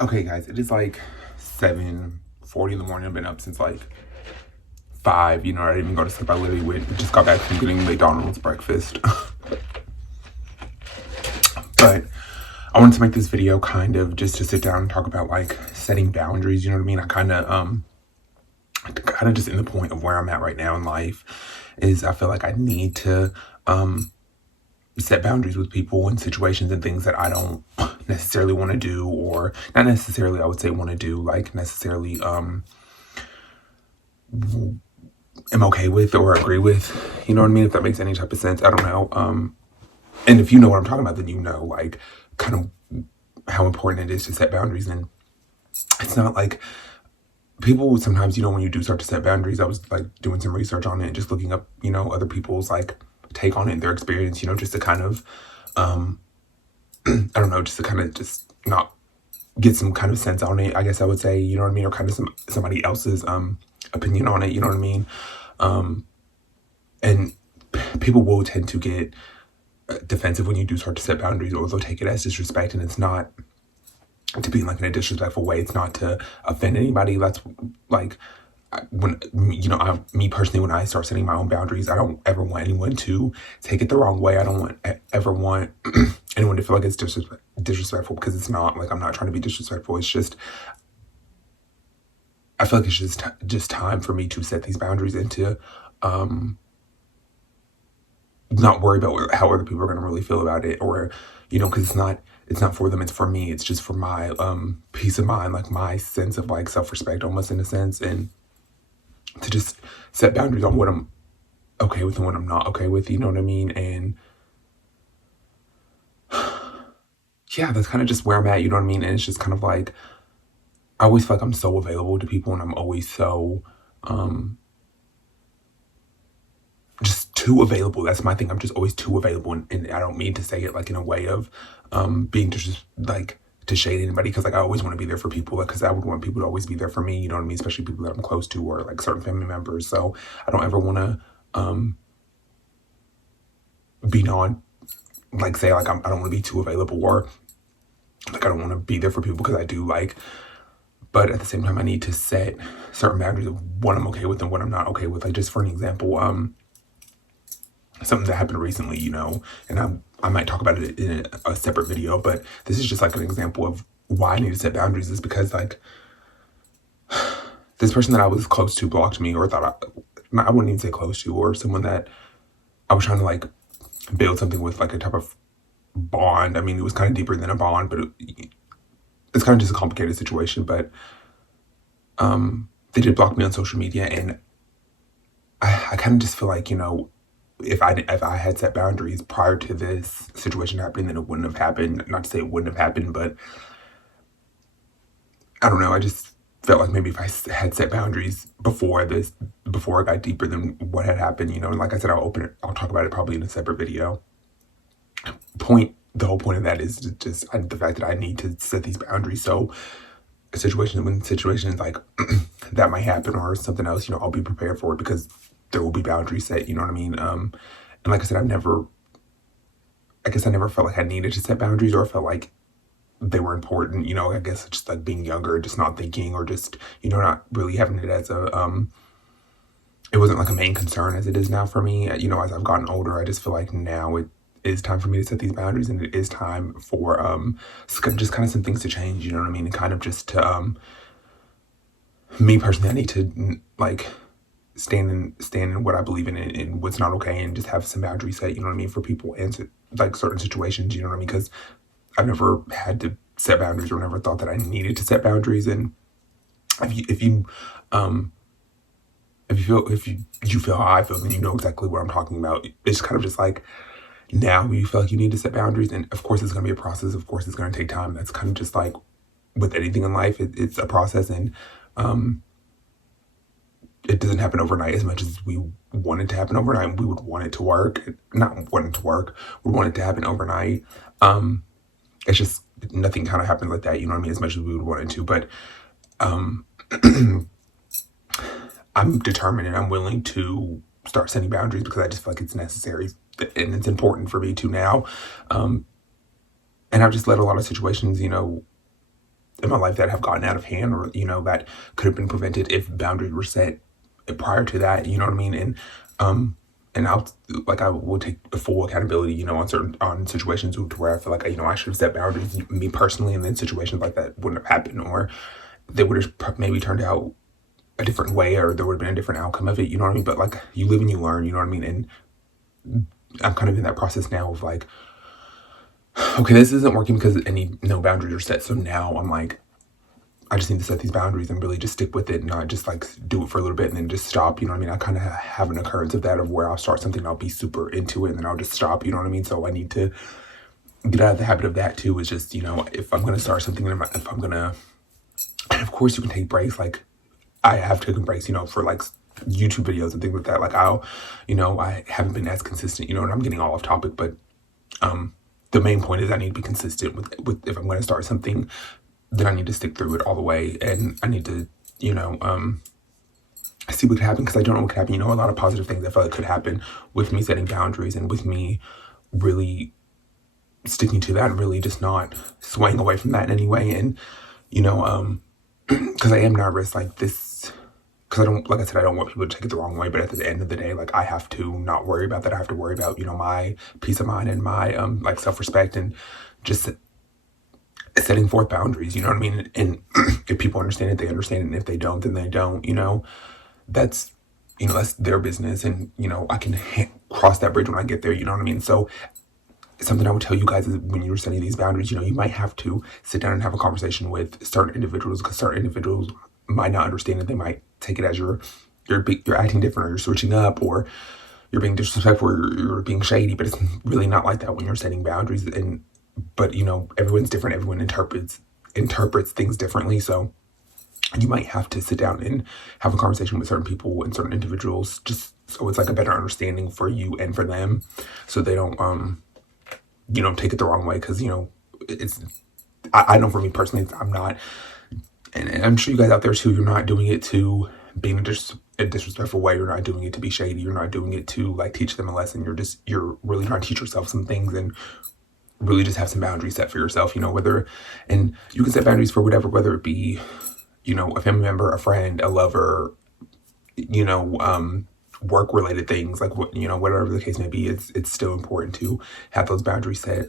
Okay, guys, it is like 7:40 in the morning. I've been up since like 5. You know, I didn't even go to sleep. I literally just got back from getting McDonald's breakfast. But I wanted to make this video kind of just to sit down and talk about like setting boundaries. You know what I mean? I kind of just in the point of where I'm at right now in life is I feel like I need to set boundaries with people and situations and things that I don't necessarily want to do, or not necessarily I would say want to do, like necessarily am okay with or agree with. You know what I mean? If that makes any type of sense. I don't know. And if you know what I'm talking about, then you know like kind of how important it is to set boundaries. And it's not like people sometimes, you know, when you do start to set boundaries, I was like doing some research on it and just looking up, you know, other people's like take on it and their experience, you know, just to kind of I don't know, just to kind of just not get some kind of sense on it, I guess I would say, you know what I mean, or kind of somebody else's opinion on it, you know what I mean. And people will tend to get defensive when you do start to set boundaries, or they'll take it as disrespect, and it's not to be like in a disrespectful way. It's not to offend anybody. That's like when you know, me personally, when I start setting my own boundaries, I don't ever want anyone to take it the wrong way. I don't ever want anyone to feel like it's disrespectful, because it's not. Like, I'm not trying to be disrespectful. It's just I feel like it's just time for me to set these boundaries and to not worry about how other people are going to really feel about it, or you know, because it's not for them, it's for me. It's just for my peace of mind, like my sense of like self-respect almost, in a sense, and to just set boundaries on what I'm okay with and what I'm not okay with, you know what I mean? And yeah, that's kind of just where I'm at, you know what I mean? And it's just kind of like I always feel like I'm so available to people, and I'm always so just too available. That's my thing. I'm just always too available, and I don't mean to say it like in a way of being just like to shade anybody, because like I always want to be there for people, like because I would want people to always be there for me, you know what I mean, especially people that I'm close to, or like certain family members. So I don't ever want to be non like say like I don't want to be too available, or like I don't want to be there for people, because I do, like, but at the same time I need to set certain boundaries of what I'm okay with and what I'm not okay with. Like, just for an example, something that happened recently, you know, and I might talk about it in a separate video, but this is just like an example of why I need to set boundaries, is because like this person that I was close to blocked me, or I wouldn't even say close to, or someone that I was trying to like build something with, like a type of bond. I mean, it was kind of deeper than a bond, but it's kind of just a complicated situation. But they did block me on social media, and I kind of just feel like, you know, if I had set boundaries prior to this situation happening, then it wouldn't have happened. Not to say it wouldn't have happened, but I don't know. I just felt like maybe if I had set boundaries before it got deeper than what had happened, you know. And like I said, I'll talk about it probably in a separate video. The whole point of that is just the fact that I need to set these boundaries. So when situations like that might happen, or something else, you know, I'll be prepared for it, because there will be boundaries set, you know what I mean? And like I said, I guess I never felt like I needed to set boundaries, or felt like they were important, you know. I guess just like being younger, just not thinking, or just, you know, not really having it as it wasn't like a main concern as it is now for me. You know, as I've gotten older, I just feel like now it is time for me to set these boundaries, and it is time for just kind of some things to change, you know what I mean? And kind of just to me personally, I need to like stand in what I believe in, and what's not okay, and just have some boundaries set, you know what I mean, for people and like certain situations, you know what I mean? Because I've never had to set boundaries, or never thought that I needed to set boundaries. And if you feel how I feel, then you know exactly what I'm talking about. It's kind of just like, now you feel like you need to set boundaries, and of course it's going to be a process. Of course it's going to take time. That's kind of just like with anything in life. It's a process, and it doesn't happen overnight. As much as we want it to happen overnight, we would want it to work. Not want it to work. We want it to happen overnight. It's just nothing kind of happens like that, you know what I mean? As much as we would want it to, but I'm determined, and I'm willing to start setting boundaries, because I just feel like it's necessary, and it's important for me to now. And I've just let a lot of situations, you know, in my life that have gotten out of hand, or, that could have been prevented if boundaries were set prior to that, you know what I mean? And I will take full accountability, on situations to where I feel like, I should have set boundaries, me personally, and then situations like that wouldn't have happened, or they would have maybe turned out a different way, or there would have been a different outcome of it, you know what I mean? But like, you live and you learn, you know what I mean? And I'm kind of in that process now of like, okay, this isn't working because no boundaries are set. So now I'm like, I just need to set these boundaries and really just stick with it, and not just like do it for a little bit and then just stop. You know what I mean? I kind of have an occurrence of that, of where I'll start something, I'll be super into it, and then I'll just stop. You know what I mean? So I need to get out of the habit of that too. Is just, if I'm gonna start something, if I'm gonna, and of course you can take breaks. Like, I have taken breaks, for like YouTube videos and things like that. Like, I haven't been as consistent, and I'm getting all off topic, but the main point is I need to be consistent with if I'm going to start something, then I need to stick through it all the way, and I need to, see what could happen, because I don't know what could happen. A lot of positive things I feel like could happen with me setting boundaries, and with me really sticking to that, and really just not swaying away from that in any way. And, because I am nervous, like this, because like I said, I don't want people to take it the wrong way, but at the end of the day, like, I have to not worry about that. I have to worry about, my peace of mind and my, like, self-respect, and just setting forth boundaries, you know what I mean? And if people understand it, they understand it. And if they don't, then they don't, that's, that's their business. And, I can cross that bridge when I get there, you know what I mean? So something I would tell you guys is, when you're setting these boundaries, you might have to sit down and have a conversation with certain individuals, because certain individuals might not understand it. They might take it as you're acting different, or you're switching up, or you're being disrespectful, or you're being shady. But it's really not like that when you're setting boundaries. But everyone's different. Everyone interprets things differently. So you might have to sit down and have a conversation with certain people and certain individuals, just so it's like a better understanding for you and for them, so they don't take it the wrong way. Because it's, I know for me personally, I'm not, and I'm sure you guys out there too, you're not doing it to be in a disrespectful way. You're not doing it to be shady. You're not doing it to like teach them a lesson. You're really trying to teach yourself some things, and really just have some boundaries set for yourself, and you can set boundaries for whatever, whether it be, a family member, a friend, a lover, work related things, like whatever the case may be. It's still important to have those boundaries set.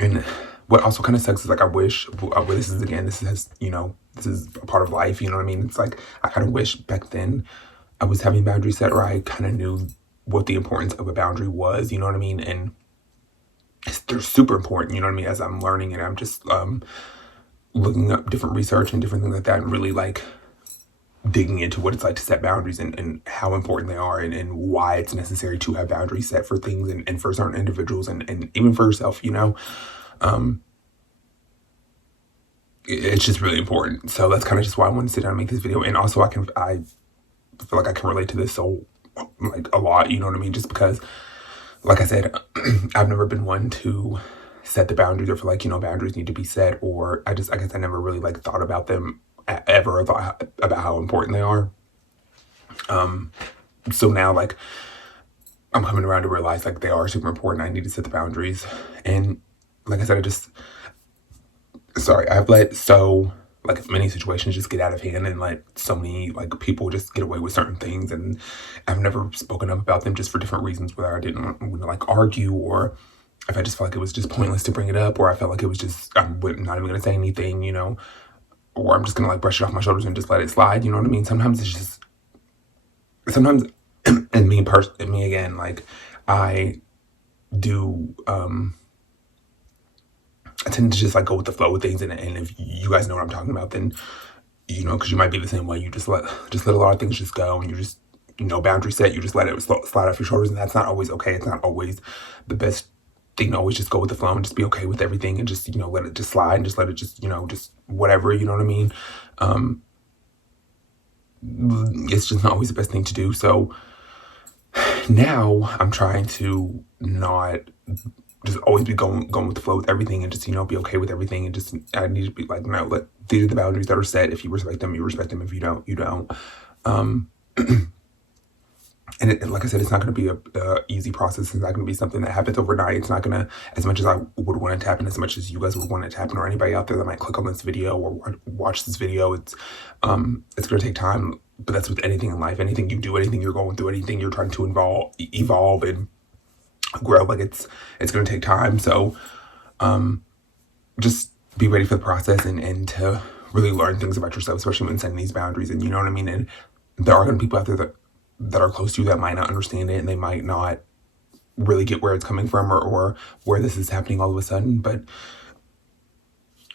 And what also kind of sucks is, like, I wish, this is a part of life, you know what I mean? It's like, I kind of wish back then I was having boundaries set, or I kind of knew what the importance of a boundary was, you know what I mean? And they're super important, you know what I mean? As I'm learning, and I'm just looking up different research and different things like that, and really like digging into what it's like to set boundaries, and how important they are, and why it's necessary to have boundaries set for things, and for certain individuals, and even for yourself, it's just really important. So that's kind of just why I wanted to sit down and make this video. And also I feel like I can relate to this so like a lot, you know what I mean? Just because, like I said, I've never been one to set the boundaries, or feel like, boundaries need to be set, or I guess I never really like thought about them ever, or thought about how important they are. So now, like, I'm coming around to realize, like, they are super important. I need to set the boundaries. And like I said, I've let like many situations just get out of hand, and let so many like people just get away with certain things, and I've never spoken up about them, just for different reasons, whether I didn't want to like argue, or if I just felt like it was just pointless to bring it up, or I felt like it was just, I'm not even going to say anything, or I'm just going to like brush it off my shoulders and just let it slide, you know what I mean? Sometimes, and me again, like, I do, I tend to just like go with the flow with things, and if you guys know what I'm talking about, then because you might be the same way. You just let a lot of things just go, and you just boundary set. You just let it slide off your shoulders, and that's not always okay. It's not always the best thing to always just go with the flow and just be okay with everything, and just let it just slide, and just let it just just whatever, you know what I mean? It's just not always the best thing to do. So now I'm trying to not just always be going with the flow with everything, and just be okay with everything, and just, I need to be like, no, these are the boundaries that are set. If you respect them, you respect them. If you don't, you don't. like I said, it's not going to be a easy process. It's not going to be something that happens overnight. It's not going to, as much as I would want it to happen, as much as you guys would want it to happen, or anybody out there that might click on this video or watch this video, it's going to take time. But that's with anything in life. Anything you do, anything you're going through, anything you're trying to evolve and grow, like it's going to take time. So just be ready for the process and to really learn things about yourself, especially when setting these boundaries. And you know what I mean? And there are going to be people out there that are close to you that might not understand it, and they might not really get where it's coming from or where this is happening all of a sudden. But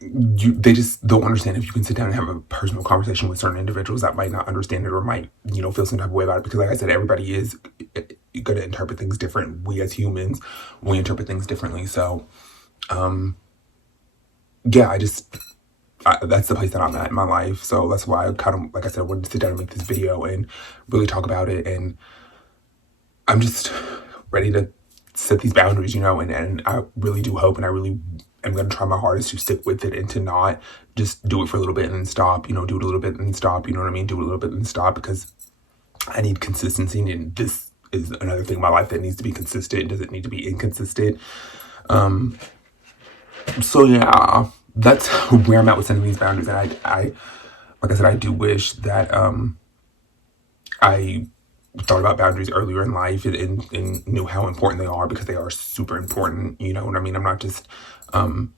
they just don't understand if you can sit down and have a personal conversation with certain individuals that might not understand it or might, feel some type of way about it. Because like I said, everybody is going to interpret things different. We as humans, we interpret things differently. So, yeah, that's the place that I'm at in my life. So that's why I kind of, like I said, wanted to sit down and make this video and really talk about it. And I'm just ready to set these boundaries, and I really do hope, and I really am going to try my hardest to stick with it and to not just do it for a little bit and then stop, do it a little bit and then stop, you know what I mean? Do it a little bit and then stop, because I need consistency, and this is another thing in my life that needs to be consistent. It doesn't need to be inconsistent. So yeah, that's where I'm at with setting these boundaries. And I like I said, I do wish that I thought about boundaries earlier in life and knew how important they are, because they are super important. You know what I mean? I'm not just, and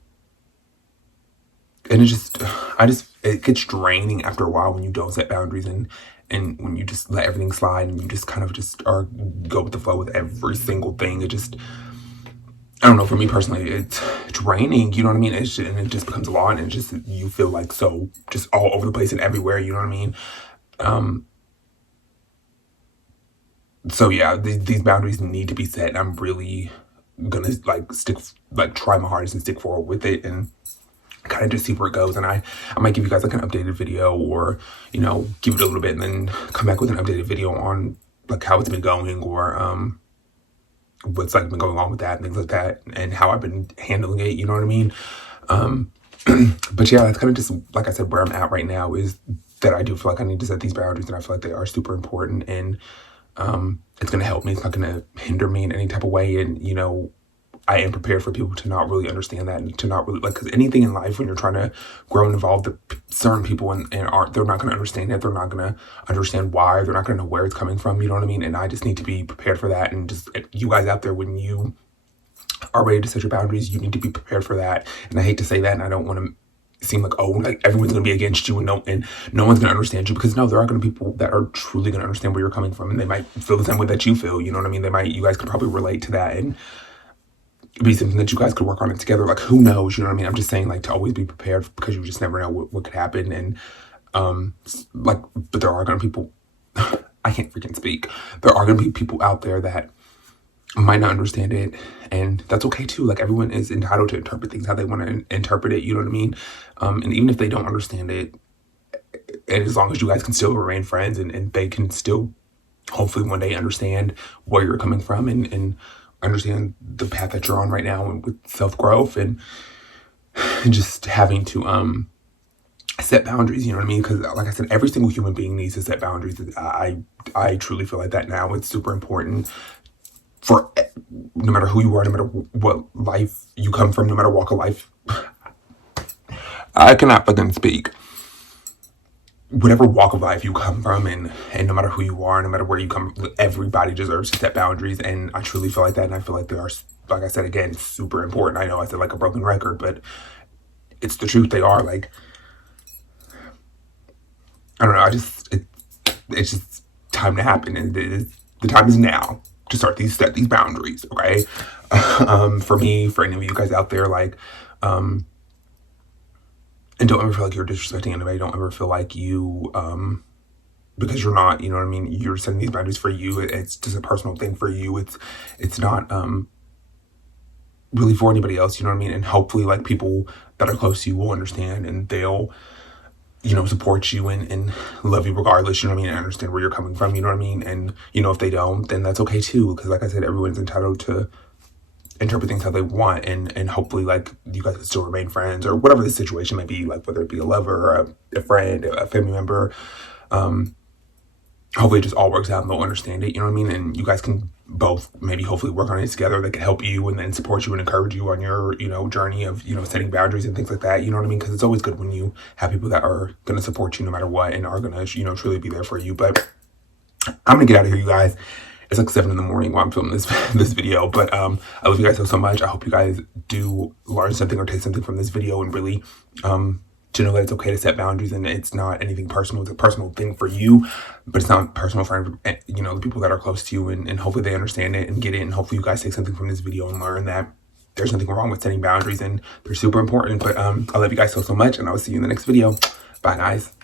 it gets draining after a while when you don't set boundaries and when you just let everything slide and you just kind of just go with the flow with every single thing. It just, I don't know, for me personally, it's draining, you know what I mean? And it just becomes a lot, and you feel like so just all over the place and everywhere, you know what I mean? So yeah, these boundaries need to be set, and I'm really gonna try my hardest and stick forward with it and kind of just see where it goes. And I might give you guys like an updated video, or, give it a little bit and then come back with an updated video on like how it's been going, or, what's like been going on with that and things like that, and how I've been handling it, you know what I mean? But yeah, that's kind of just, like I said, where I'm at right now is that I do feel like I need to set these boundaries, and I feel like they are super important, and it's going to help me. It's not going to hinder me in any type of way. And, I am prepared for people to not really understand that, and to not really, because anything in life, when you're trying to grow and evolve, certain people and they're not going to understand it. They're not going to understand why. They're not going to know where it's coming from. You know what I mean? And I just need to be prepared for that. And just you guys out there, when you are ready to set your boundaries, you need to be prepared for that. And I hate to say that, and I don't want to seem like, everyone's going to be against you and no one's going to understand you, because no, there are going to be people that are truly going to understand where you're coming from, and they might feel the same way that you feel. You know what I mean? You guys could probably relate to that, and be something that you guys could work on it together. Like, who knows? You know what I mean? I'm just saying, like, to always be prepared, because you just never know what could happen. And but there are going to be people, I can't freaking speak. There are going to be people out there that might not understand it, and that's okay too. Like, everyone is entitled to interpret things how they want to interpret it, you know what I mean? And even if they don't understand it, and as long as you guys can still remain friends, and they can still hopefully one day understand where you're coming from, and understand the path that you're on right now, and with self-growth and just having to set boundaries, you know what I mean? Because like I said, every single human being needs to set boundaries. I truly feel like that now. It's super important for no matter who you are, no matter what life you come from, no matter walk of life. I cannot fucking speak. Whatever walk of life you come from, and no matter who you are, no matter where you come, everybody deserves to set boundaries. And I truly feel like that. And I feel like they are, like I said, again, super important. I know I said like a broken record, but it's the truth. They are, like, I don't know. It's just time to happen. And the time is now to set these boundaries. Okay. For me, for any of you guys out there, like, and don't ever feel like you're disrespecting anybody. Don't ever feel like you, because you're not, you know what I mean? You're setting these boundaries for you. It's just a personal thing for you. It's not really for anybody else, you know what I mean? And hopefully, like, people that are close to you will understand, and they'll, support you and love you regardless, you know what I mean? And understand where you're coming from, you know what I mean? And, if they don't, then that's okay too. Because like I said, everyone's entitled to interpret things how they want, and hopefully, like, you guys can still remain friends, or whatever the situation may be, like whether it be a lover or a friend, a family member, hopefully it just all works out and they'll understand it, you know what I mean? And you guys can both maybe hopefully work on it together. That can help you and then support you and encourage you on your, journey of, setting boundaries and things like that. You know what I mean? Because it's always good when you have people that are going to support you no matter what and are going to, truly be there for you. But I'm going to get out of here, you guys. It's like 7 a.m. while I'm filming this video. But I love you guys so much. I hope you guys do learn something or take something from this video and really to know that it's okay to set boundaries and it's not anything personal. It's a personal thing for you, but it's not personal for, the people that are close to you, and hopefully they understand it and get it. And hopefully you guys take something from this video and learn that there's nothing wrong with setting boundaries and they're super important. But I love you guys so much, and I will see you in the next video. Bye, guys.